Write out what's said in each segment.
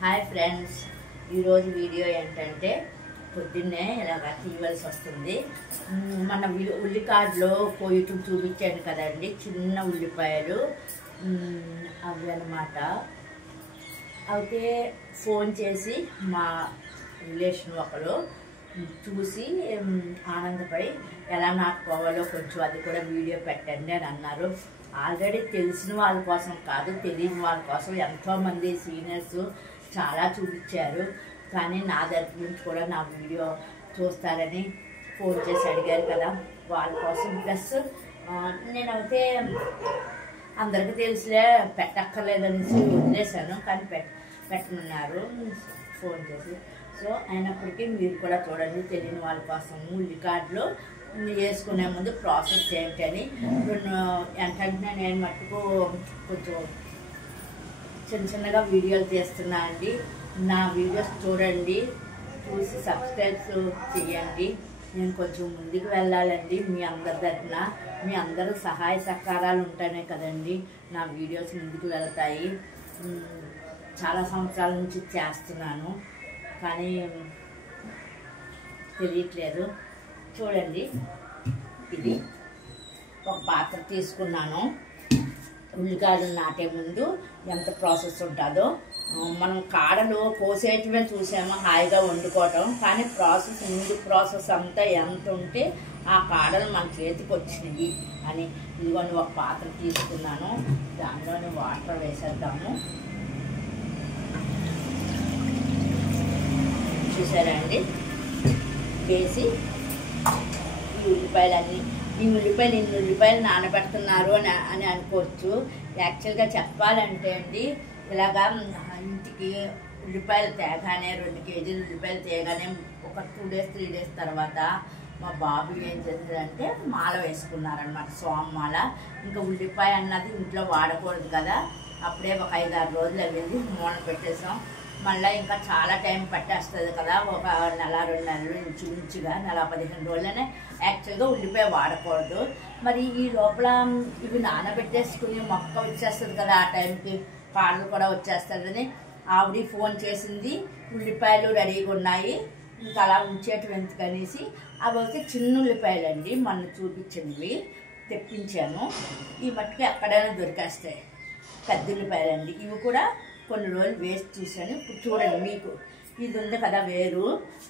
Hi friends, ఈరోజు video ఏంటంటే పొద్దున్నే ఇలాగ తీయవలసి వస్తుంది. మన ఉల్లికాడలో పోయిటూ చూపించాను కదండి, చిన్న ఉల్లిపాయలు అవి అన్నమాట. అయితే ఫోన్ చేసి మా రిలేషన్ ఒకరు చూసి ఆనందపడి ఎలా నాటుకోవాలో కొంచెం అది కూడా వీడియో పెట్టండి అని అన్నారు. ఆల్రెడీ తెలిసిన వాళ్ళ కోసం కాదు, తెలియని వాళ్ళ కోసం ఎంతోమంది సీనియర్స్ చాలా చూపించారు. కానీ నా దగ్గర నుంచి కూడా నా వీడియో చూస్తారని ఫోన్ చేసి అడిగారు కదా, వాళ్ళ కోసం. ప్లస్ నేనైతే అందరికీ తెలిసిలే పెట్టక్కర్లేదనేసి వదిలేశాను, కానీ పెట్టమన్నారు ఫోన్ చేసి. సో అయినప్పటికీ మీరు కూడా చూడండి, తెలియని వాళ్ళ కోసం ఉల్లికాడలు వేసుకునే ముందు ప్రాసెస్ ఏంటని. ఏంటంటే నేను మట్టుకు కొంచెం చిన్నగా వీడియోలు తీస్తున్నా అండి. నా వీడియోస్ చూడండి, చూసి సబ్స్క్రైబ్ చేయండి. నేను కొంచెం ముందుకు వెళ్ళాలండి. మీ అందరి దగ్గర మీ అందరూ సహాయ సహకారాలు ఉంటేనే కదండి నా వీడియోస్ ముందుకు వెళ్తాయి. చాలా సంవత్సరాల నుంచి చేస్తున్నాను, కానీ తెలియట్లేదు. చూడండి, ఇది ఒక పాత్ర తీసుకున్నాను. ఉల్లికాడలు నాటే ముందు ఎంత ప్రాసెస్ ఉంటుందో, మనం కాడలు కోసేయటమే చూసాము హాయిగా వండుకోవటం, కానీ ముందు ప్రాసెస్ అంతా ఎంత ఉంటే ఆ కాడలు మన చేతికి వచ్చినాయి అని. ఇదిగోని ఒక పాత్ర తీసుకున్నాను, దానిలోని వాటర్ వేసేద్దాము. చూసారా అండి, వేసి ఈ ఉల్లిపాయలన్నీ, ఇన్ని ఉల్లిపాయలు నానబెడుతున్నారు అని అనుకోవచ్చు. యాక్చువల్గా చెప్పాలంటే అండి, ఇలాగా ఇంటికి ఉల్లిపాయలు తేగానే 2 కేజీలు ఉల్లిపాయలు తేగానే ఒక 2 days 3 days తర్వాత మా బాబు ఏం చేశారంటే మాల వేసుకున్నారనమాట, సోమమాల. ఇంకా ఉల్లిపాయ అన్నది ఇంట్లో వాడకూడదు కదా, అప్పుడే ఒక 5-6 రోజులు అయ్యింది, మూల పెట్టేసాం. మళ్ళీ ఇంకా చాలా టైం పట్టేస్తుంది కదా, ఒక 1-2 నెలలు ఇంచుమించుగా 15 రోజులనే యాక్చువల్గా ఉల్లిపాయ వాడకూడదు. మరి ఈ లోపల ఇవి నానబెట్టేసుకుని మొక్క వచ్చేస్తుంది కదా, ఆ టైంకి కాడలు కూడా వచ్చేస్తుందని ఆవిడ ఫోన్ చేసింది. ఉల్లిపాయలు రెడీగా ఉన్నాయి, ఇంకా అలా ఉంచేటం ఎందుకనేసి అవి అయితే చిన్న ఉల్లిపాయలు అండి, మొన్న చూపించినవి తెప్పించాను. ఈ మట్టుకు ఎక్కడైనా దొరికేస్తాయి. పెద్ద ఉల్లిపాయలు అండి, ఇవి కూడా కొన్ని రోజులు వేసి చూశాను. ఇప్పుడు చూడండి, మీకు ఇది ఉంది కదా వేరు,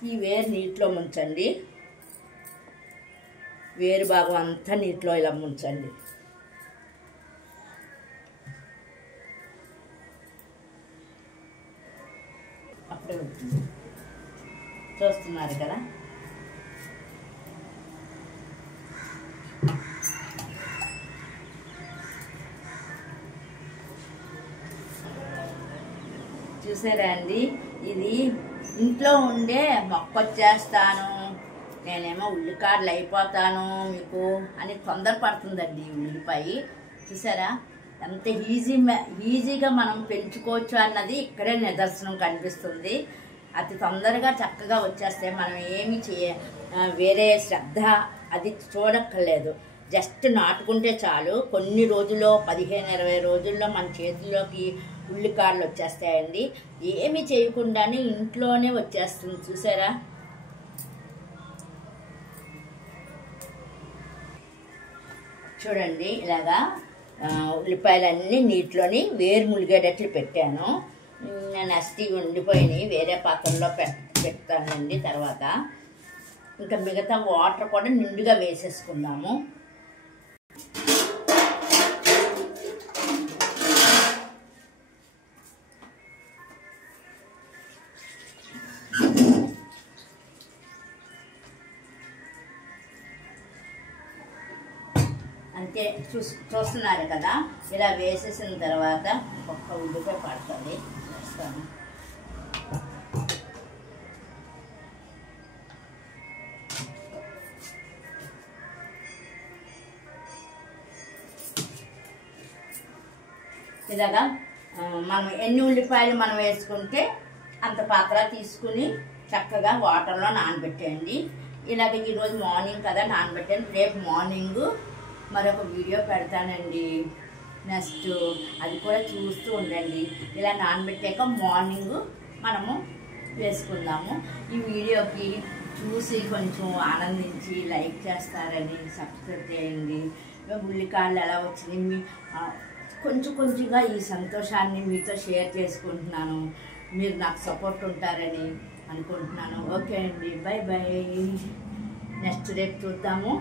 ఈ వేరు నీటిలో ముంచండి. వేరు భాగం అంతా నీటిలో ఇలా ముంచండి. అప్పుడే ఉంటుంది. చూస్తున్నారు కదా, చూసారా అండి. ఇది ఇంట్లో ఉండే మొక్క వచ్చేస్తాను, నేనేమో ఉల్లికాడలు అయిపోతాను మీకు అని తొందరపడుతుందండి ఈ ఉల్లిపాయ. చూసారా ఎంత ఈజీగా మనం పెంచుకోవచ్చు అన్నది ఇక్కడే నిదర్శనం కనిపిస్తుంది. అతి తొందరగా చక్కగా వచ్చేస్తే మనం ఏమి వేరే శ్రద్ధ అది చూడక్కర్లేదు, జస్ట్ నాటుకుంటే చాలు. కొన్ని రోజుల్లో 15-20 రోజుల్లో మన చేతుల్లోకి ఉల్లికాడలు వచ్చేస్తాయండి. ఏమి చేయకుండానే ఇంట్లోనే వచ్చేస్తుంది. చూసారా, చూడండి, ఇలాగా ఉల్లిపాయలన్నీ నీటిలోని వేరు ములిగేటట్లు పెట్టాను. నెక్స్ట్ ఉండిపోయినాయి వేరే పాత్రలో పెడతానండి. తర్వాత ఇంకా మిగతా వాటర్ కూడా నిండుగా వేసేసుకుందాము. అంతే, చూస్తున్నారు కదా, ఇలా వేసేసిన తర్వాత ఒక్క ఉల్లిపాయ పడుతుంది, వేస్తాను. ఇలాగా మనం ఎన్ని ఉల్లిపాయలు మనం వేసుకుంటే అంత పాత్ర తీసుకుని చక్కగా వాటర్లో నానబెట్టేయండి. ఇలాగ ఈరోజు మార్నింగ్ కదా నానబెట్టాను, రేపు మార్నింగ్ మరొక వీడియో పెడతానండి. నెక్స్ట్ అది కూడా చూస్తూ ఉండండి. ఇలా నానబెట్టాక మార్నింగ్ మనము వేసుకుందాము. ఈ వీడియోకి చూసి కొంచెం ఆనందించి లైక్ చేస్తారని సబ్స్క్రైబ్ చేయండి. ఉల్లికాడలు ఎలా వచ్చినాయి కొంచెం కొంచెంగా ఈ సంతోషాన్ని మీతో షేర్ చేసుకుంటున్నాను. మీరు నాకు సపోర్ట్ ఉంటారని అనుకుంటున్నాను. ఓకే అండి, బై బై. నెక్స్ట్ రేపు చూద్దాము.